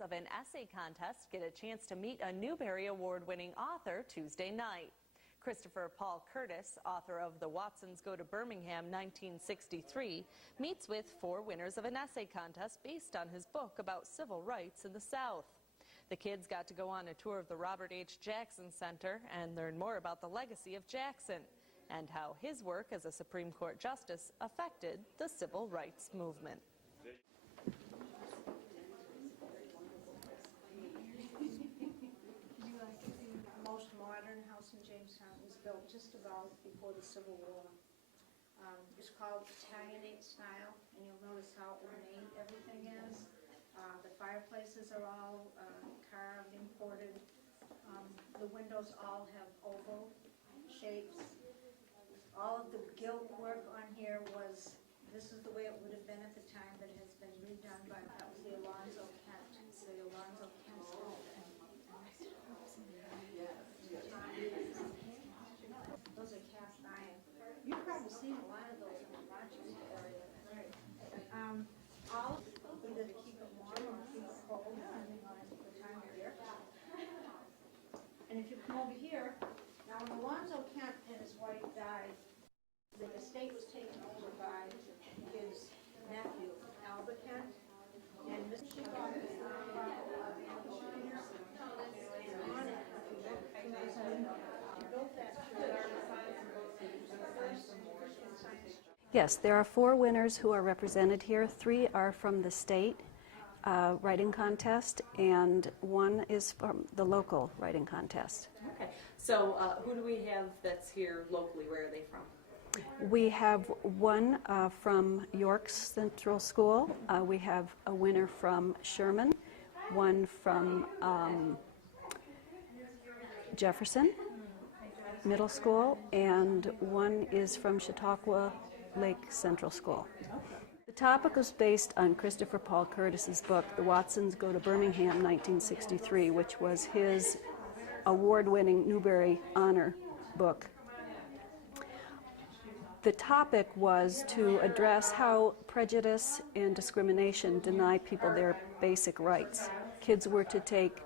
Of an essay contest get a chance to meet a Newbery Award-winning author Tuesday night. Christopher Paul Curtis, author of The Watsons Go to Birmingham 1963, meets with 4 winners of an essay contest based on his book about civil rights in the South. The kids got to go on a tour of the Robert H. Jackson Center and learn more about the legacy of Jackson and how his work as a Supreme Court justice affected the civil rights movement. Built just about before the Civil War. It's called Italianate style, and you'll notice how ornate everything is. The fireplaces are all carved, imported. The windows all have oval shapes. All of the gilt work on here was, this is the way it would have been at the time, but it has been redone by, that was the Alonzo Kent. The Alonzo Kent home. Those are cast iron. You've probably seen a lot of those in the Rochester area. Right. All either to keep it warm or keep it cold, depending on the time of year. And if you come over here, now when Alonzo Kent and his wife died, the estate was taken over by his nephew, Albert Kent, and Mr. Chicago Yes, there are 4 winners who are represented here. 3 are from the state writing contest, and 1 is from the local writing contest. Okay, so who do we have that's here locally? Where are they from? We have 1 from York Central School. We have a winner from Sherman, 1 from Jefferson Middle School, and 1 is from Chautauqua Lake Central School. The topic was based on Christopher Paul Curtis's book, The Watsons Go to Birmingham 1963, which was his award-winning Newbery Honor book. The topic was to address how prejudice and discrimination deny people their basic rights. Kids were to take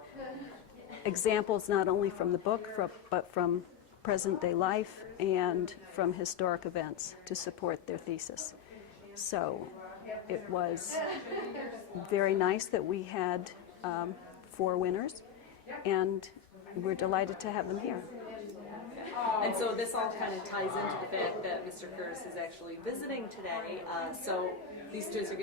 examples not only from the book, but from present-day life and from historic events to support their thesis. So it was very nice that we had 4 winners, and we're delighted to have them here. And so this all kind of ties into the fact that Mr. Curtis is actually visiting today. So these students are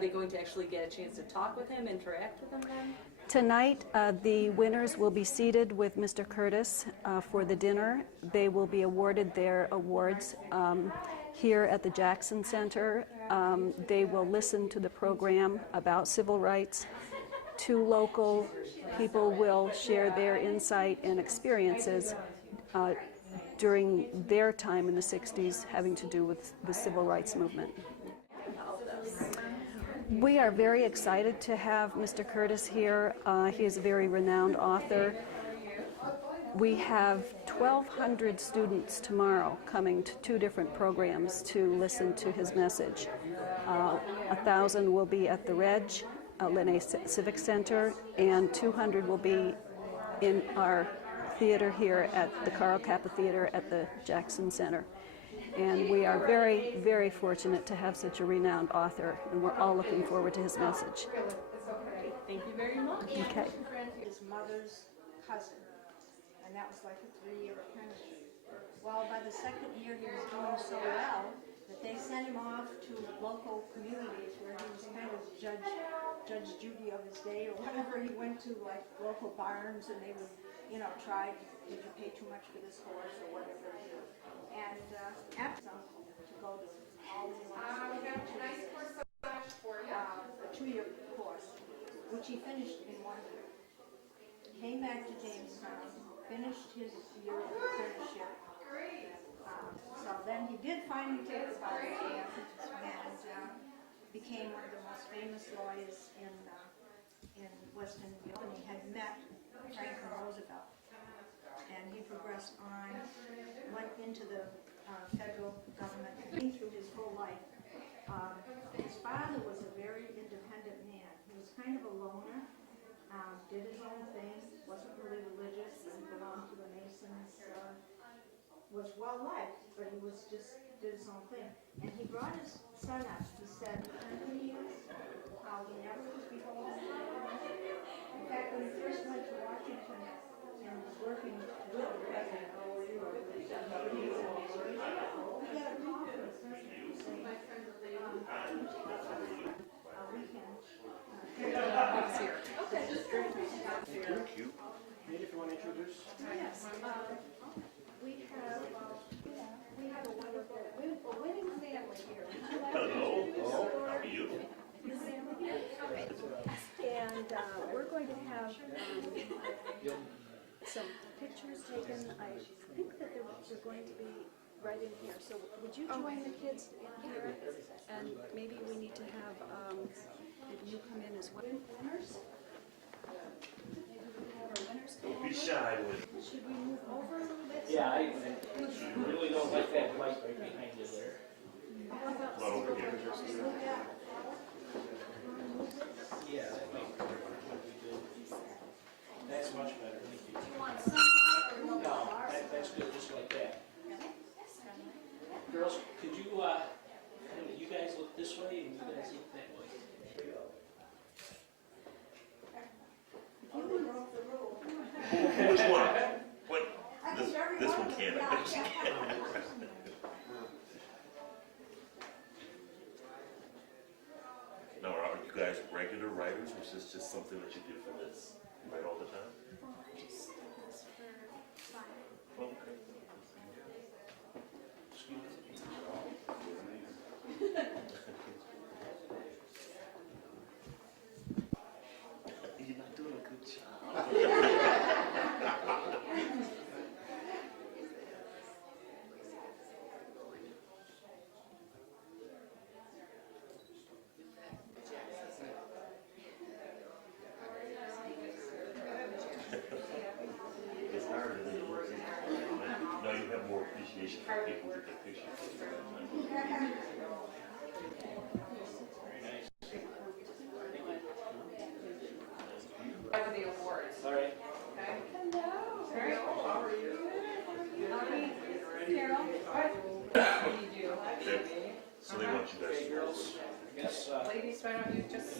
they going to actually get a chance to talk with him, interact with him then? Tonight, the winners will be seated with Mr. Curtis for the dinner. They will be awarded their awards here at the Jackson Center. They will listen to the program about civil rights. 2 local people will share their insight and experiences during their time in the 60s having to do with the civil rights movement. We are very excited to have Mr. Curtis here. He is a very renowned author. We have 1,200 students tomorrow coming to 2 different programs to listen to his message. 1,000 will be at the Reg, Linnae Civic Center, and 200 will be in our theater here at the Carl Kappa Theater at the Jackson Center. And we are very, very fortunate to have such a renowned author, and we're all looking forward to his message. Thank you very much. Okay. His mother's cousin, and that was like a 3-year apprenticeship. Well, by the 2nd year, he was doing so well that they sent him off to local communities where he was kind of Judge Judy of his day, or whenever he went to like local barns, and they would, try, did you pay too much for this horse or whatever. And after to go to all the a 2-year course, which he finished in 1 year. Came back to Jamestown, finished his year of apprenticeship. So then he did finally take the bar exam and became one of the most famous lawyers in Western New York. And he had met Franklin Roosevelt. And he progressed on, went into the federal government, through his whole life. His father was a very independent man. He was kind of a loner. did his own thing, wasn't really religious, didn't belong to the Masons, was well liked, but he was just did his own thing. And he brought his son up. He said, who he is, how he never was beholden to anyone. In fact, when he first went to Washington and was working with the president, he got a call from his husband saying, we can. Okay. Thank you. Nate, if you want to introduce? Yes, we have a wonderful, a winning family here. Would you like to introduce How are you? your family? And we're going to have some pictures taken. I think that they're going to be right in here. So would you join the kids in here? And maybe we need to have you come in as well. Winners? Don't be shy with Should we move over a little bit? Yeah, I really don't like that light right behind you there. not over here. Yeah, that might be good. That's much better, thank you. No, that's good, just like that. Girls, could you, you guys look this way and you guys look that way? Which one? What? This one can't. Now, are you guys regular writers, or is this just something that you do for this? You write all the time? Okay. You're not doing a good job. It's harder than it looks. Now you have more appreciation for people who take pictures. For the awards. All right. Okay. Very cool. How are you? Carol? What do you do? Okay. So they want you guys Okay, to girls, I guess, Ladies, why don't you just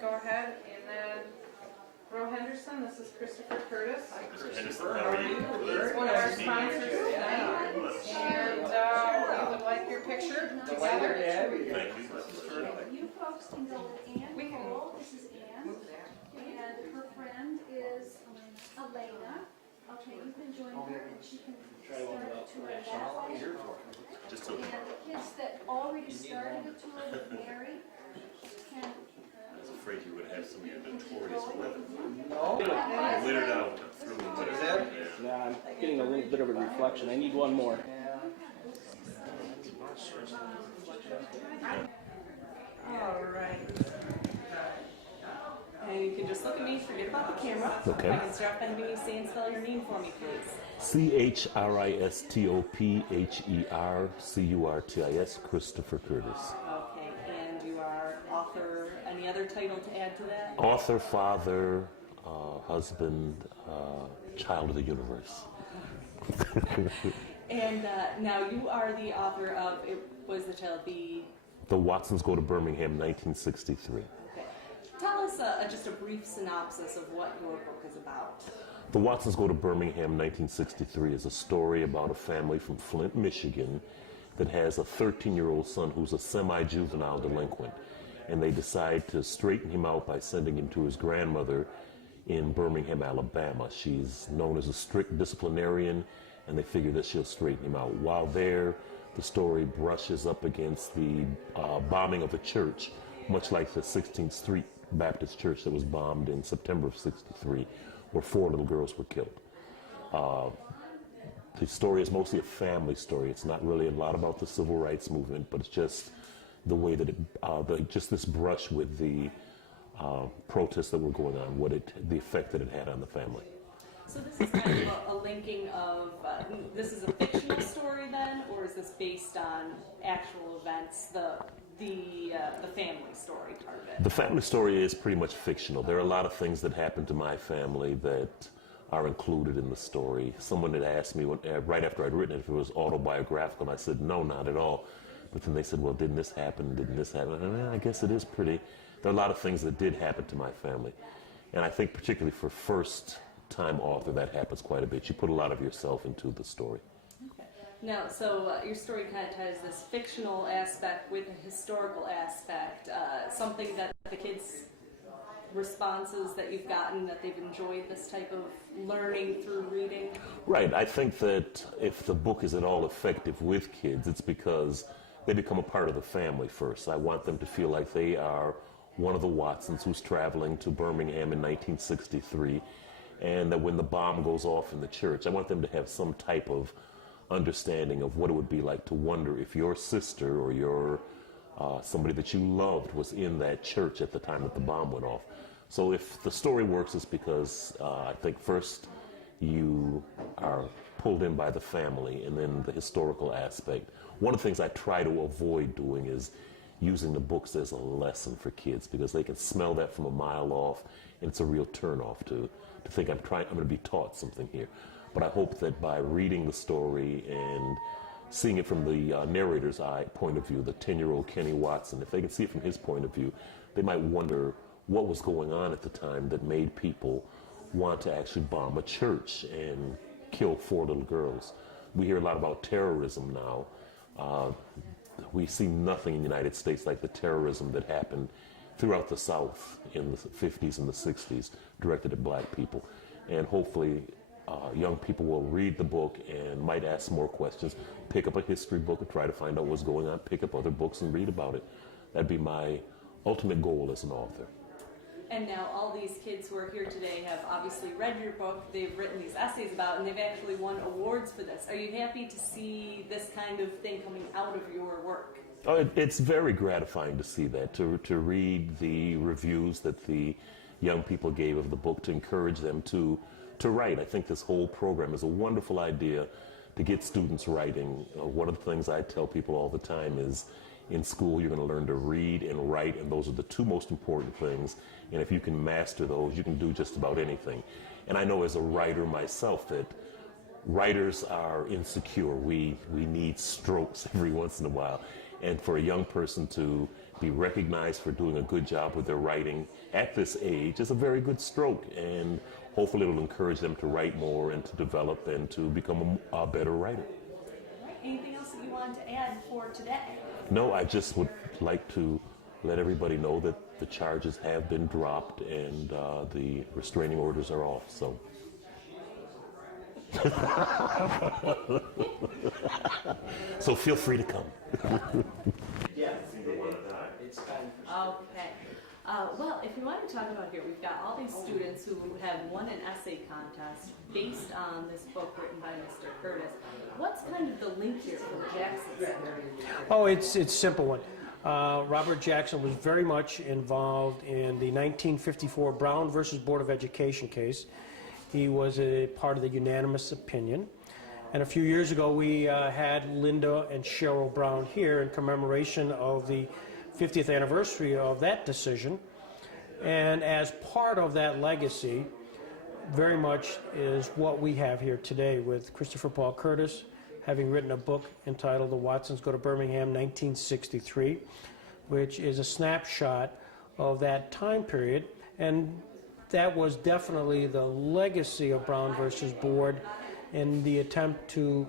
go ahead and then Ro Henderson, this is Christopher Curtis. Henderson, how are you? He's one of our sponsors tonight. And we would like your picture together. Thank you. You folks can go with Ann We can Cole. This is Ann. And her friend is Elena. Okay, you can join her and she can start a tour that way. Just to, And the kids that already started a tour with Mary can. I was afraid you would have some of your notorious women. no, Weird out through and what is that? nah, I'm getting a little bit of a reflection. I need one more. All right. And you can just look at me, forget about the camera. Okay. I can start by having you say and spell your name for me, please. CHRISTOPHERCURTIS, Christopher Curtis. Okay, and you are author, any other title to add to that? Author, father, husband, child of the universe. And now you are the author of, it was the title, The Watsons Go to Birmingham, 1963. okay. Tell us just a brief synopsis of what your book is about. The Watsons Go to Birmingham, 1963 is a story about a family from Flint, Michigan that has a 13-year-old son who's a semi-juvenile delinquent. And they decide to straighten him out by sending him to his grandmother in Birmingham, Alabama. She's known as a strict disciplinarian, and they figure that she'll straighten him out. While there, the story brushes up against the bombing of a church, much like the 16th Street Baptist Church that was bombed in September of '63, where 4 little girls were killed. The story is mostly a family story. It's not really a lot about the civil rights movement, but it's just the way that just this brush with the protests that were going on, the effect that it had on the family. So this is kind of a linking of, this is a fictional story then, or is this based on actual events, the the family story part of it. The family story is pretty much fictional. There are a lot of things that happened to my family that are included in the story. Someone had asked me right after I'd written it if it was autobiographical, and I said, no, not at all. But then they said, well, didn't this happen? Didn't this happen? And I guess it is pretty. There are a lot of things that did happen to my family. And I think particularly for first-time author, that happens quite a bit. You put a lot of yourself into the story. Now, so your story kind of ties this fictional aspect with a historical aspect, something that the kids' responses that you've gotten, that they've enjoyed this type of learning through reading? Right. I think that if the book is at all effective with kids, it's because they become a part of the family first. I want them to feel like they are one of the Watsons who's traveling to Birmingham in 1963, and that when the bomb goes off in the church, I want them to have some type of understanding of what it would be like to wonder if your sister or your somebody that you loved was in that church at the time that the bomb went off. So if the story works, it's because I think first you are pulled in by the family, and then the historical aspect. One of the things I try to avoid doing is using the books as a lesson for kids, because they can smell that from a mile off, and it's a real turnoff to think I'm going to be taught something here. But I hope that by reading the story and seeing it from the narrator's point of view, the 10-year-old Kenny Watson, if they can see it from his point of view, they might wonder what was going on at the time that made people want to actually bomb a church and kill 4 little girls. We hear a lot about terrorism now. We see nothing in the United States like the terrorism that happened throughout the South in the 50s and the 60s, directed at black people. And hopefully young people will read the book and might ask more questions, pick up a history book and try to find out what's going on, pick up other books and read about it. That'd be my ultimate goal as an author. And now all these kids who are here today have obviously read your book, they've written these essays about it, and they've actually won awards for this. Are you happy to see this kind of thing coming out of your work? Oh, it's very gratifying to see that, to read the reviews that the young people gave of the book, to encourage them to write. I think this whole program is a wonderful idea to get students writing. One of the things I tell people all the time is, in school you're going to learn to read and write, and those are the 2 most important things. And if you can master those, you can do just about anything. And I know as a writer myself that writers are insecure. We need strokes every once in a while. And for a young person to be recognized for doing a good job with their writing at this age is a very good stroke. And hopefully it will encourage them to write more and to develop and to become a better writer. Anything else that you wanted to add for today? No, I just would like to let everybody know that the charges have been dropped and the restraining orders are off. So. So feel free to come. Yeah, it's time for Okay. Well, if you want to talk about here, we've got all these students who have won an essay contest based on this book written by Mr. Curtis. What's kind of the link here for Jackson Center? Oh, it's a simple one. Robert Jackson was very much involved in the 1954 Brown versus Board of Education case. He was a part of the unanimous opinion. And a few years ago, we had Linda and Cheryl Brown here in commemoration of the 50th anniversary of that decision. And as part of that legacy, very much is what we have here today with Christopher Paul Curtis, having written a book entitled The Watsons Go to Birmingham, 1963, which is a snapshot of that time period. And that was definitely the legacy of Brown versus Board in the attempt to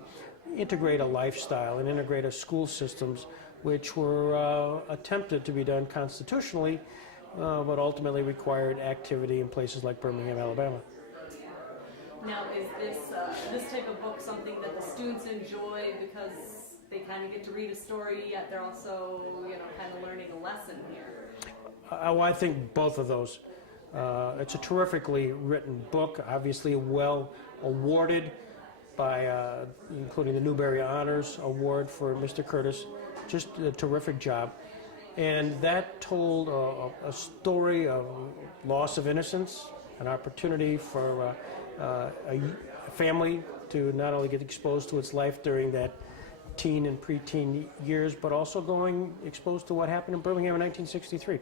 integrate a lifestyle and integrate a school systems which were attempted to be done constitutionally, but ultimately required activity in places like Birmingham, Alabama. Now, is this type of book something that the students enjoy because they kind of get to read a story, yet they're also, kind of learning a lesson here? Well, I think both of those. It's a terrifically written book, obviously well awarded by, including the Newbery Honors Award for Mr. Curtis. Just a terrific job. And that told a story of loss of innocence, an opportunity for a family to not only get exposed to its life during that teen and preteen years, but also going exposed to what happened in Birmingham in 1963,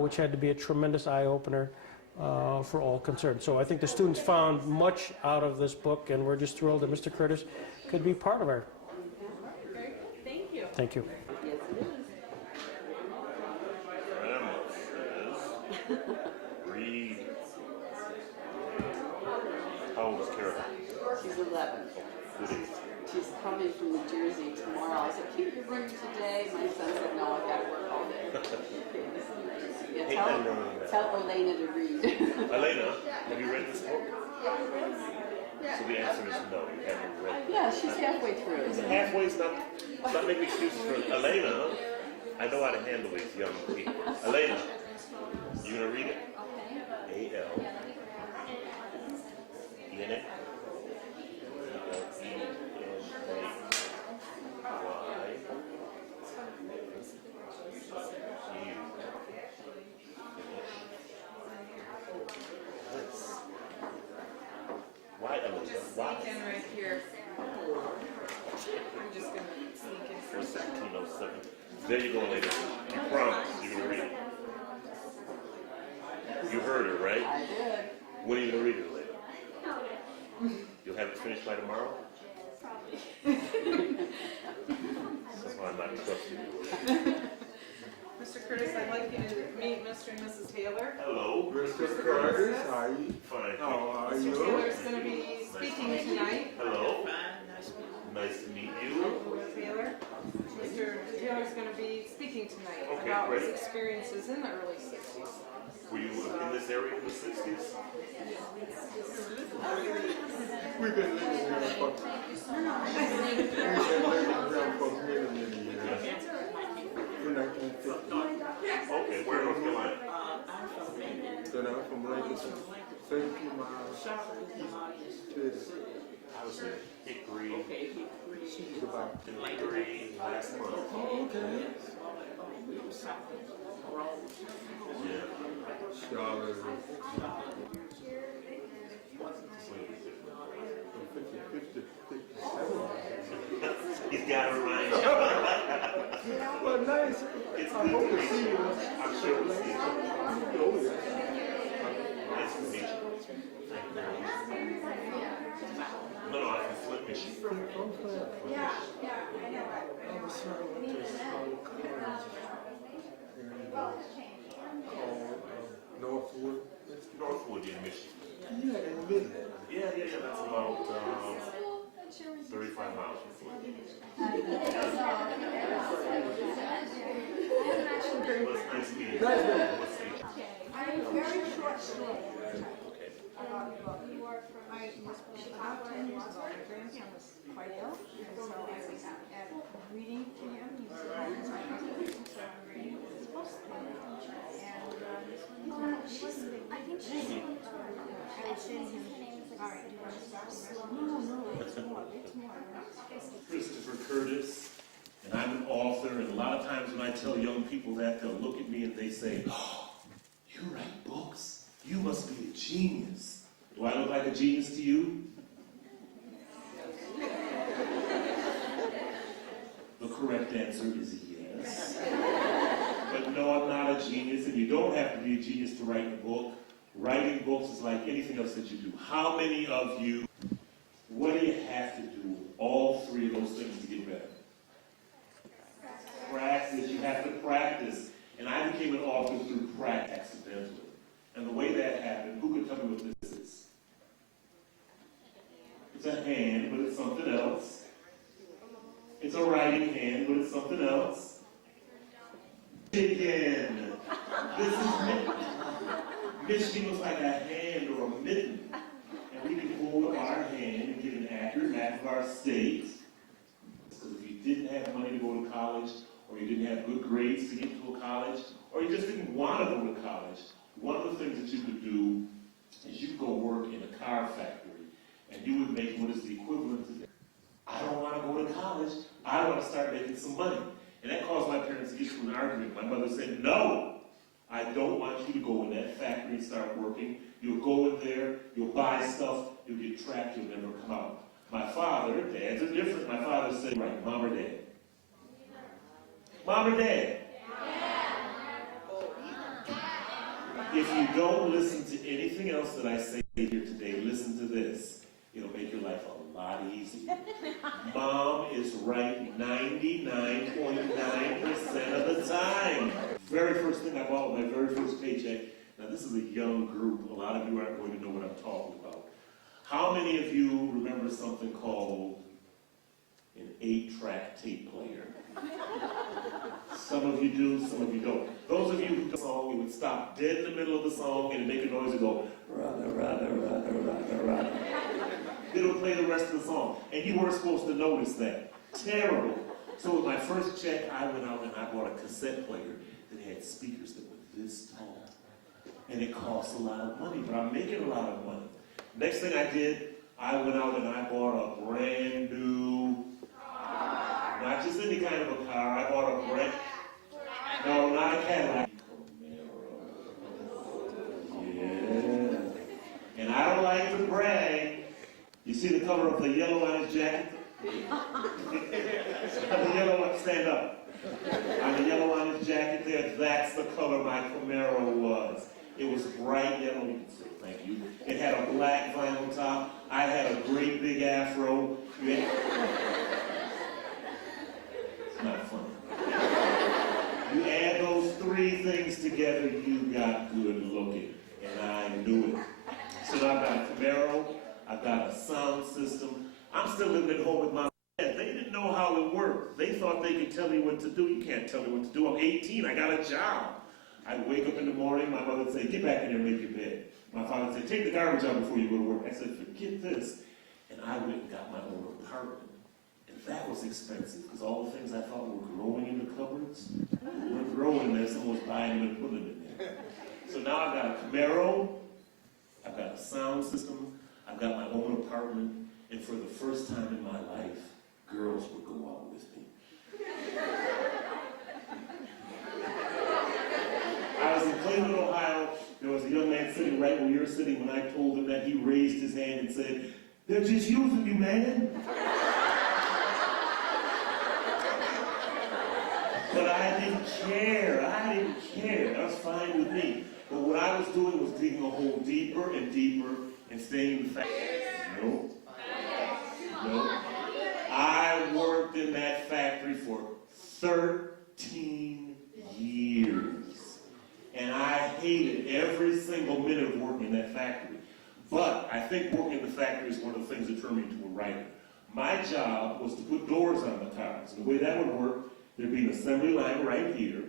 which had to be a tremendous eye-opener for all concerned. So I think the students found much out of this book, and we're just thrilled that Mr. Curtis could be part of our. Thank you. Thank you. Grandma says, read. How old is Carol? She's 11. Good age. She's coming from New Jersey tomorrow. I said, "Keep your room today." My son said, "No, I've got to work all day." Yeah, tell Elena to read. Elena, have you read this book? So the answer is no, you haven't read it. Yeah, she's halfway through. Halfway is not making excuses for Elena. I know how to handle these young people. Elena, you gonna read it? A-L-E-N-A. Why, Elena? Why? Sneak in right here. I'm just gonna sneak in For first. 1607. There you go, lady. You promise you're gonna read it. You heard her, right? I did. When are you gonna read it later? You'll have it finished by tomorrow? That's why I'm not trusting you. Mr. Curtis, I'd like you to meet Mr. and Mrs. Taylor. Hello. Mr. Curtis, how are you? Fine. How are Mr. you? Taylor's going to be speaking tonight. Hello. Nice to meet you. Taylor. Mr. Taylor's going to be speaking tonight Okay, about his great. experiences in the early 60s. Were you in this area in the 60s? We've been living here for many years. In 1950. Okay, where in North Carolina? Then I'm from Lincoln, 30 miles east to I was in Hickory, about Hickory last month. okay. Yeah. Charlotte, 50, 57. He's got it right. Well, nice. It's I hope to see you. I'm sure we'll see you. Oh, yeah. Nice to meet you. No, I'm from Flint, Michigan. Northwood. Northwood in Michigan. Yeah, in Midland. Yeah, that's about 35 miles from Flint. Well, it's nice meeting you. Let's see. I'm very short story. Okay. About the book. I was about 10 years ago. My grandson was quite ill, and so I was reading to him. He said, "I was my husband," so I'm reading his book. And this one, I think she's. I was saying to him, "All right, do you want to stop?" No, it's more. Christopher Curtis, and I'm an author, and a lot of times when I tell young people that, they'll look at me and they say, "Oh, you write books? You must be a genius." Do I look like a genius to you? The correct answer is yes. But no, I'm not a genius, and you don't have to be a genius to write a book. Writing books is like anything else that you do. How many of you, what do you have to do, all three of those things to get better? Practice. You have to practice. And I became an author through practice accidentally. And the way that happened, who could tell me what this is? It's a hand, but it's something else. It's a writing hand, but it's something else. Michigan. This is Michigan was like a hand or a mitten. And we can hold up our hand and give an accurate map of our state. Because if you didn't have money to go to college, or you didn't have good grades to get to a college, or you just didn't want to go to college, one of the things that you could do is you could go work in a car factory, and you would make what is the equivalent to that. I don't want to go to college. I want to start making some money. And that caused my parents to get into an argument. My mother said, "No, I don't want you to go in that factory and start working. You'll go in there, you'll buy stuff, you'll get trapped, you'll never come out." My father, dads are different. My father said, right, mom or dad? Mom or dad? If you don't listen to anything else that I say here today, listen to this. It'll make your life a lot easier. Mom is right 99.9% of the time. Very first thing I bought with my very first paycheck. Now this is a young group. A lot of you aren't going to know what I'm talking about. How many of you remember something called an 8-track tape player? Some of you do, some of you don't. Those of you who do the song, you would stop dead in the middle of the song and make a noise and go, rada, rada, rada, rada, rada. It'll play the rest of the song. And you weren't supposed to notice that. Terrible. So with my first check, I went out and I bought a cassette player that had speakers that were this tall. And it cost a lot of money, but I'm making a lot of money. Next thing I did, I went out and I bought a brand new, not just any kind of a car, I bought a brand, no, not a Cadillac. Yeah. And I don't like to brag. You see the color of the yellow on his jacket? The yellow one, stand up. On the yellow on his jacket there, that's the color my Camaro was. It was bright yellow. You can say thank you. It had a black vinyl top. I had a great big afro. It's not funny. You add those three things together, you got good looking. And I knew it. So now I've got a Camaro. I've got a sound system. I'm still living at home with my dad. They didn't know how it worked. They thought they could tell me what to do. You can't tell me what to do. I'm 18. I got a job. I'd wake up in the morning. My mother would say, get back in there and make your bed. My father would say, take the garbage out before you go to work. I said, forget this. And I went and got my own apartment. And that was expensive because all the things I thought were growing in the cupboards weren't growing there. Someone was buying them and putting them in there. So now I've got a Camaro. I've got a sound system. I've got my own apartment, and for the first time in my life, girls would go out with me. I was in Cleveland, Ohio. There was a young man sitting right where you're sitting. When I told him that, he raised his hand and said, they're just using you, man. But I didn't care. That was fine with me. But what I was doing was digging a hole deeper and deeper and staying in the factory. No. I worked in that factory for 13 years. And I hated every single minute of working in that factory. But I think working in the factory is one of the things that turned me into a writer. My job was to put doors on the cars. And the way that would work, there'd be an assembly line right here.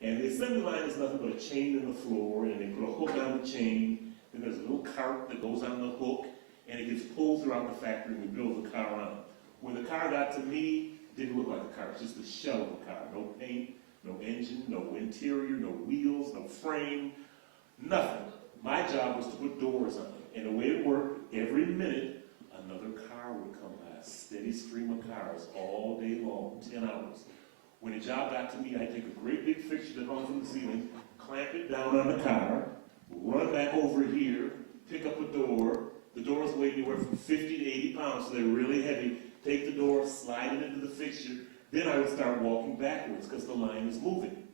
And the assembly line is nothing but a chain in the floor, and they put a hook on the chain. Then there's a little cart that goes on the hook, and it gets pulled throughout the factory, and we build the car on it. When the car got to me, it didn't look like a car. It's just the shell of a car. No paint, no engine, no interior, no wheels, no frame, nothing. My job was to put doors on it. And the way it worked, every minute, another car would come by, a steady stream of cars all day long, 10 hours. When the job got to me, I'd take a great big fixture that hung from the ceiling, clamp it down on the car, run back over here, pick up a door. The doors weigh anywhere from 50 to 80 pounds, so they're really heavy. Take the door, slide it into the fixture. Then I would start walking backwards because the line is moving.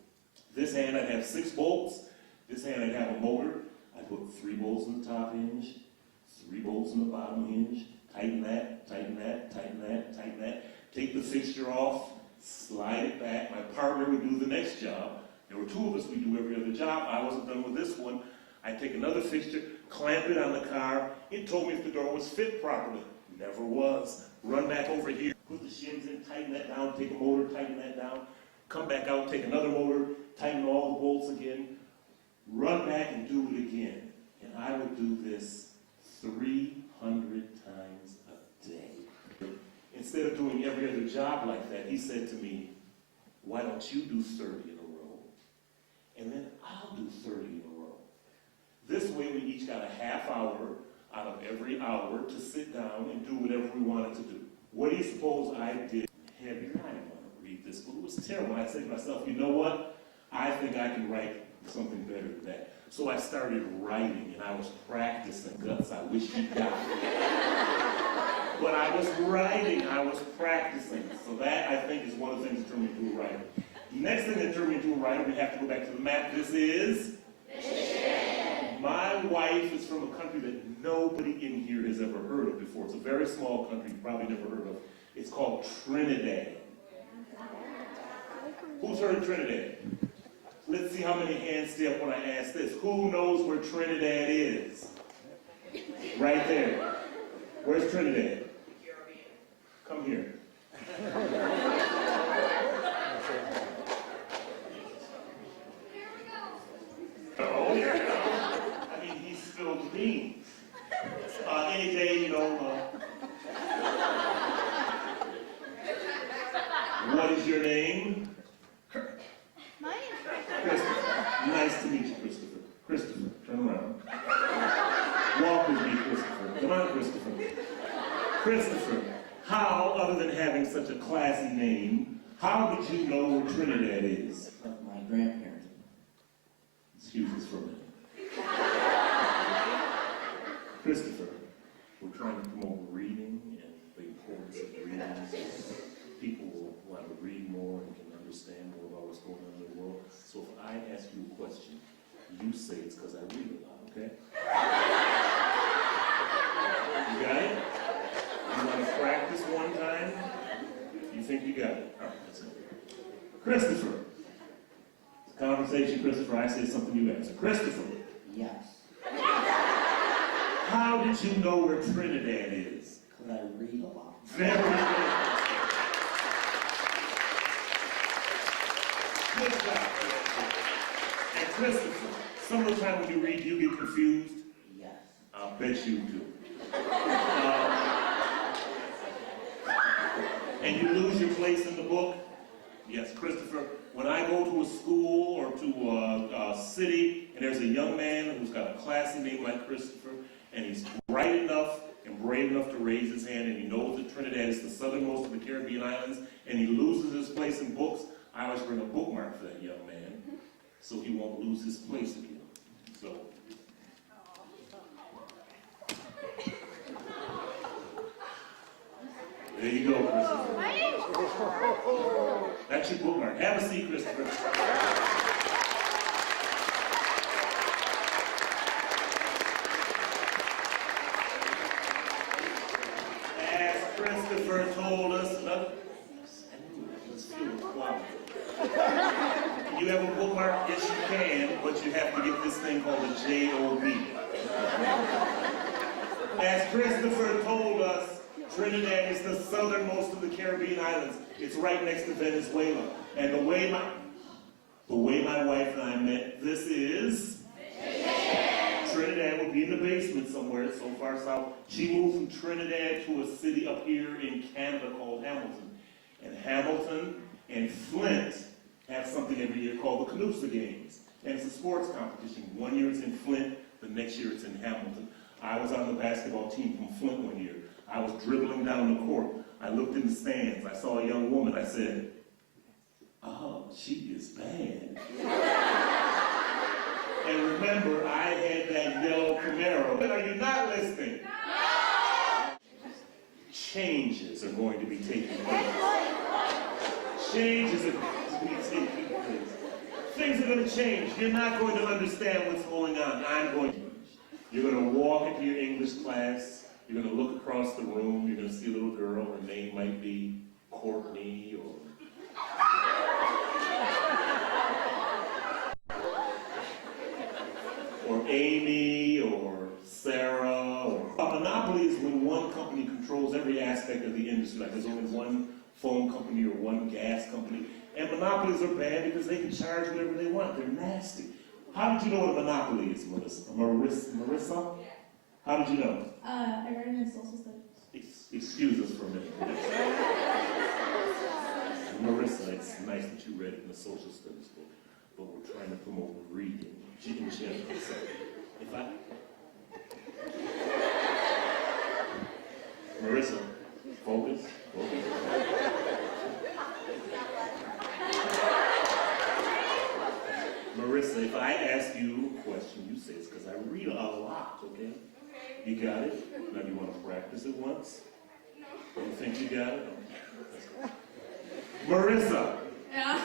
This hand I'd have 6 bolts. This hand I'd have a motor. I'd put 3 bolts in the top hinge, 3 bolts in the bottom hinge. Tighten that, tighten that, tighten that, tighten that. Take the fixture off, slide it back. My partner would do the next job. There were 2 of us. We do every other job. I wasn't done with this one. I'd take another fixture, clamp it on the car. It told me if the door was fit properly. Never was. Run back over here, put the shims in, tighten that down, take a motor, tighten that down. Come back out, take another motor, tighten all the bolts again. Run back and do it again. And I would do this 300 times a day. Instead of doing every other job like that, he said to me, why don't you do 30 in a row? And then I'll do 30 in a row. This way we each got a half hour out of every hour to sit down and do whatever we wanted to do. What do you suppose I did? Heavy, I didn't want to read this book. It was terrible. I said to myself, you know what? I think I can write something better than that. So I started writing, and I was practicing. Guts, I wish you got it. But I was writing, I was practicing. So that, I think, is one of the things that turned me into a writer. The next thing that turned me into a writer, we have to go back to the map. This is Michigan. My wife is from a country that nobody in here has ever heard of before. It's a very small country you've probably never heard of. It's called Trinidad. Who's heard of Trinidad? Let's see how many hands stay up when I ask this. Who knows where Trinidad is? Right there. Where's Trinidad? Come here. Oh, yeah. I mean, he spilled beans. Any day, you know. What is your name? My name is Christopher. Nice to meet you, Christopher. Christopher, turn around. Walk with me, Christopher. Come on, Christopher. Christopher, how, other than having such a classy name, how did you know where Trinidad is? My grandparents. Excuse us for a minute. Christopher, we're trying to promote reading and the importance of reading. People will want to read more and can understand more about what's going on in the world. So if I ask you a question, you say it's because I read a lot, okay? You got it? You want to practice one time? You think you got it? All right, that's it. Christopher. It's a conversation, Christopher. I say something, you answer. Christopher. Yes. How did you know where Trinidad is? Because I read a lot. Very good. Good job, Christopher. And Christopher, some of the time when you read, do you get confused? Yes. I'll bet you do. And you lose your place in the book? Yes, Christopher. When I go to a school or to a city and there's a young man who's got a classy name like Christopher, and he's bright enough and brave enough to raise his hand, and he knows that Trinidad is the southernmost of the Caribbean islands, and he loses his place in books, I always bring a bookmark for that young man so he won't lose his place again. So. There you go, Christopher. That's your bookmark. Have a seat, Christopher. As Christopher told us, you have a bookmark? Yes, you can, but you have to get this thing called a JOB. As Christopher told us, Trinidad is the southernmost of the Caribbean islands. It's right next to Venezuela. And the way my wife and I met, this is Trinidad would be in the basement somewhere so far south. She moved from Trinidad to a city up here in Canada called Hamilton. And Hamilton and Flint have something every year called the Canusa Games. And it's a sports competition. One year it's in Flint, the next year it's in Hamilton. I was on the basketball team from Flint one year. I was dribbling down the court. I looked in the stands. I saw a young woman. I said, oh, she is bad. And remember, I had that yellow Camaro. But are you not listening? No! Changes are going to be taking place. Changes are going to be taking place. Things are going to change. You're not going to understand what's going on. I'm going to. You're going to walk into your English class. You're going to look across the room. You're going to see a little girl. Her name might be Courtney or Amy or Sarah. A monopoly is when one company controls every aspect of the industry. Like there's only one phone company or one gas company. And monopolies are bad because they can charge whatever they want. They're nasty. How did you know what a monopoly is, Melissa? Marissa? How did you know? I read it in social studies. Excuse us for a minute. Marissa, it's nice that you read it in the social studies book, but we're trying to promote reading. She can share it. If I... Marissa, focus. Marissa, if I ask you a question, you say it's because I read a lot, okay? You got it? Now you want to practice it once? You think you got it? Marissa. Yeah.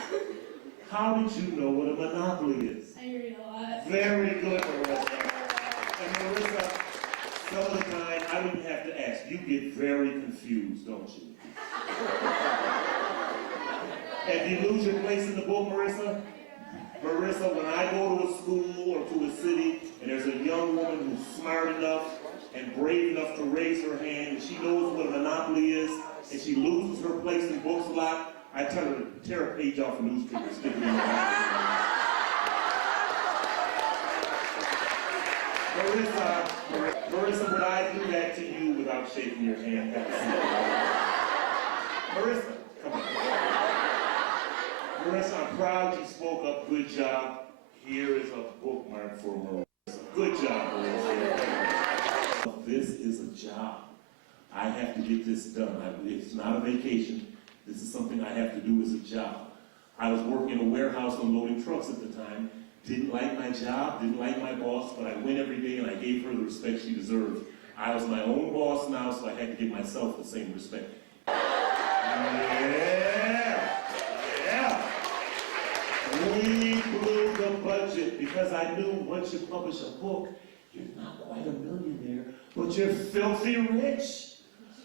How did you know what a monopoly is? I read a lot. Very good, Marissa. And Marissa, some of the time, I wouldn't have to ask. You get very confused, don't you? And do you lose your place in the book, Marissa? Marissa, when I go to a school or to a city, and there's a young woman who's smart enough and brave enough to raise her hand, and she knows what a monopoly is, and she loses her place in books a lot, I tell her to tear a page off a newspaper and stick it in her mouth. Marissa, would I do that to you without shaking your hand? Marissa, come on. Marissa, I'm proud you spoke up. Good job. Here is a bookmark for Marissa. Good job, Marissa. This is a job. I have to get this done. It's not a vacation. This is something I have to do as a job. I was working in a warehouse unloading trucks at the time. Didn't like my job, didn't like my boss, but I went every day and I gave her the respect she deserved. I was my own boss now, so I had to give myself the same respect. Yeah. We blew the budget because I knew once you publish a book, you're not quite a millionaire, but you're filthy rich.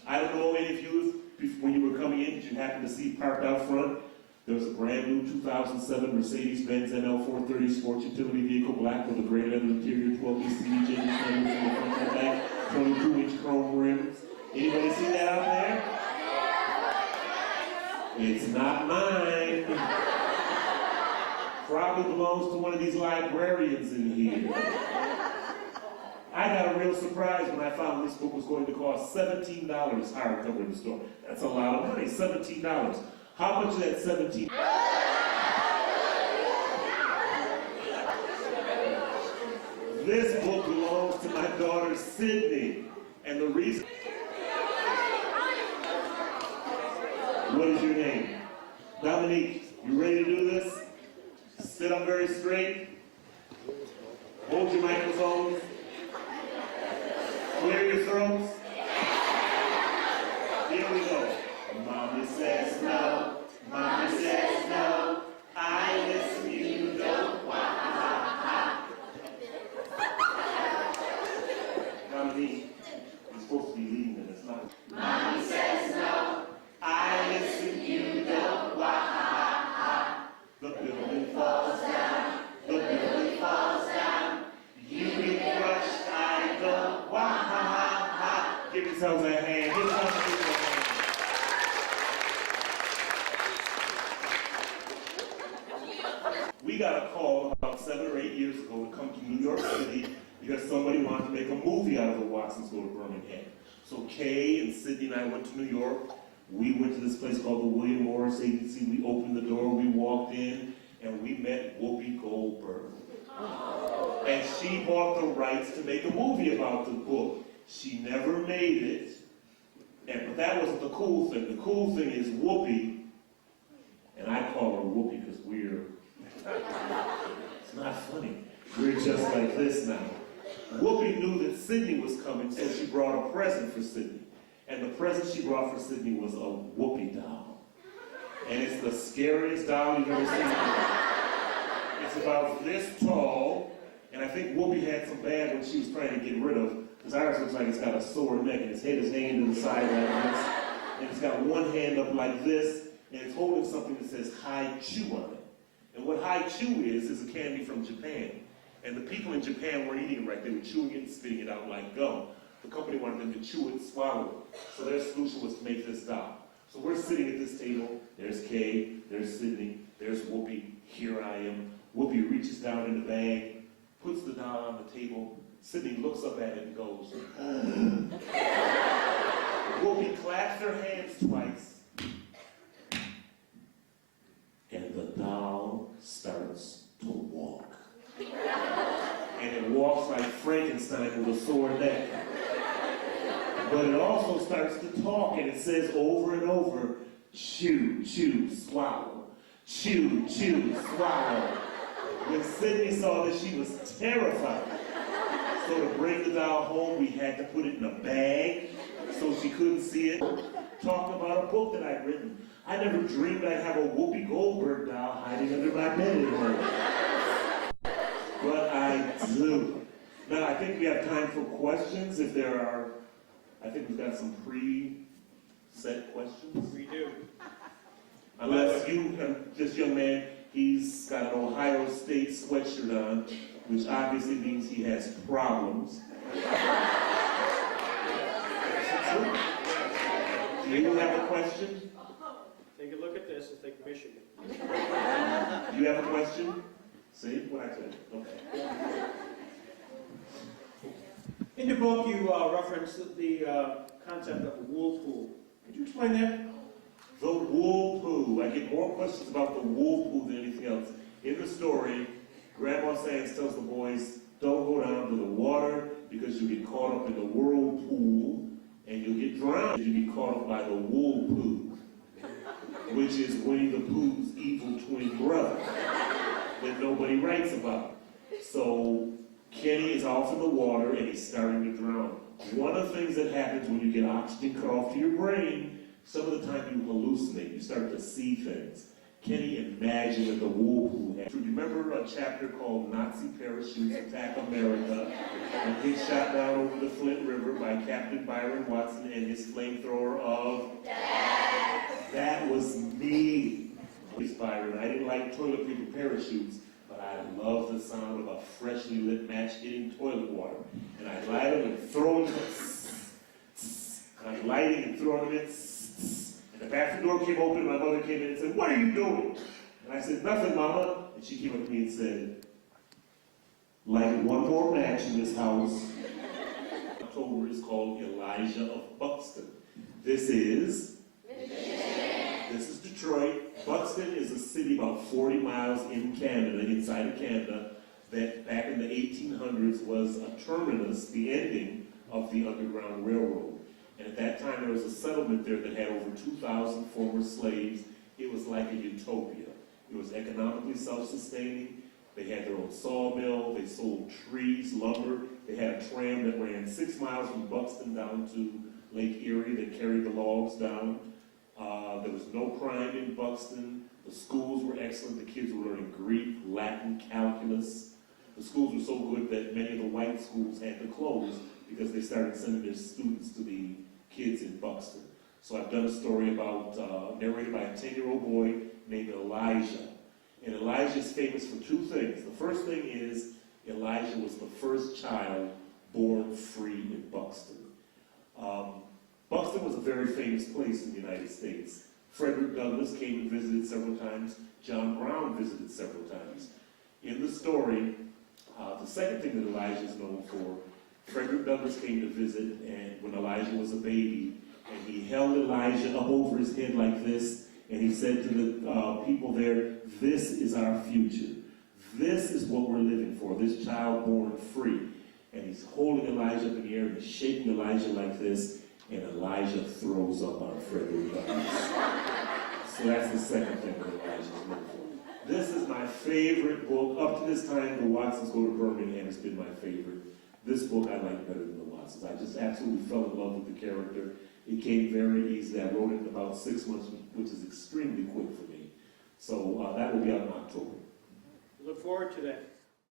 I don't know any of you, when you were coming in, did you happen to see parked out front? There was a brand new 2007 Mercedes-Benz ML430 sports utility vehicle, black with a gray leather interior, 12-inch CDJ fenders in the front and back, 22-inch chrome rims. Anybody see that out there? It's not mine. Probably belongs to one of these librarians in here. I got a real surprise when I found this book was going to cost $17 hardcover in the store. That's a lot of money, $17. How much of that 17? This book belongs to my daughter, Sydney. And the reason... What is your name? Dominique, you ready to do this? Sit up very straight. Hold your microphones. Clear your throats. Here we go. Mommy says no, Mommy says no, I listen, you don't, Dominique, you're supposed to be leading and it's not. Mommy says no, I listen, you don't, The building falls down, the building falls down, you get crushed, I don't, Give yourselves a hand, give yourselves a hand. We got a call about 7 or 8 years ago to come to New York City because somebody wanted to make a movie out of the Watsons Go to Birmingham. So Kay and Sydney and I went to New York. We went to this place called the William Morris Agency. We opened the door, we walked in, and we met Whoopi Goldberg. And she bought the rights to make a movie about the book. She never made it, but that wasn't the cool thing. The cool thing is Whoopi, and I call her Whoopi because it's not funny. We're just like this now. Whoopi knew that Sydney was coming, so she brought a present for Sydney. And the present she brought for Sydney was a Whoopi doll. And it's the scariest doll you've ever seen. It's about this tall, and I think Whoopi had some bad when she was trying to get rid of, because ours looks like it's got a sore neck, and its head is hanging to the side like this, and it's got one hand up like this, and it's holding something that says Hai Chew on it. And what Hai Chew is a candy from Japan. And the people in Japan weren't eating it right. They were chewing it and spitting it out like gum. The company wanted them to chew it and swallow it. So their solution was to make this doll. So we're sitting at this table. There's Kay, there's Sydney, there's Whoopi. Here I am. Whoopi reaches down in the bag, puts the doll on the table. Sydney looks up at it and goes. Whoopi claps her hands twice. And the doll starts to walk. And it walks like Frankenstein with a sore neck. But it also starts to talk, and it says over and over, chew, chew, swallow. Chew, chew, swallow. When Sydney saw this, she was terrified. So to bring the doll home, we had to put it in a bag so she couldn't see it. Talking about a book that I'd written. I never dreamed I'd have a Whoopi Goldberg doll hiding under my bed anymore. But I do. Now, I think we have time for questions. If there are, I think we've got some pre-set questions. We do. Unless you, this young man, he's got an Ohio State sweatshirt on, which obviously means he has problems. Do you have a question? Take a look at this and think Michigan. Do you have a question? See what I said? Okay. In the book, you referenced the concept of a whirlpool. Could you explain that? The whirlpool. I get more questions about the whirlpool than anything else. In the story, Grandma Sands tells the boys, don't go down to the water because you'll get caught up in the whirlpool and you'll get drowned. You'll be caught up by the whirlpool, which is Winnie the Pooh's evil twin brother that nobody writes about. So Kenny is off in the water and he's starting to drown. One of the things that happens when you get oxygen cut off to your brain, some of the time you hallucinate, you start to see things. Kenny imagined that the whirlpool had. Do you remember a chapter called Nazi Parachutes Attack America? And he shot down over the Flint River by Captain Byron Watson and his flamethrower of death. That was me. It's Byron. I didn't like toilet paper parachutes, but I love the sound of a freshly lit match hitting toilet water. And I light them and throw them in. And I'm lighting and throwing them in. And the bathroom door came open and my mother came in and said, what are you doing? And I said, nothing, Mama. And she came up to me and said, light one more match in this house. October is called Elijah of Buxton. This is Detroit. Buxton is a city about 40 miles in Canada, inside of Canada, that back in the 1800s was a terminus, the ending of the Underground Railroad. And at that time, there was a settlement there that had over 2,000 former slaves. It was like a utopia. It was economically self-sustaining. They had their own sawmill. They sold trees, lumber. They had a tram that ran 6 miles from Buxton down to Lake Erie that carried the logs down. There was no crime in Buxton. The schools were excellent. The kids were learning Greek, Latin, calculus. The schools were so good that many of the white schools had to close because they started sending their students to the kids in Buxton. So I've done a story about, narrated by a 10-year-old boy named Elijah. And Elijah is famous for two things. The first thing is Elijah was the first child born free in Buxton. Buxton was a very famous place in the United States. Frederick Douglass came and visited several times. John Brown visited several times. In the story, the second thing that Elijah is known for, Frederick Douglass came to visit and when Elijah was a baby, and he held Elijah up over his head like this, and he said to the people there, this is our future. This is what we're living for, this child born free. And he's holding Elijah up in the air and he's shaking Elijah like this, and Elijah throws up on Frederick Douglass. So that's the second thing that Elijah's known for. This is my favorite book. Up to this time, The Watsons Go to Birmingham has been my favorite. This book I like better than The Watsons. I just absolutely fell in love with the character. It came very easily. I wrote it in about 6 months, which is extremely quick for me. So that will be out in October. Look forward to that.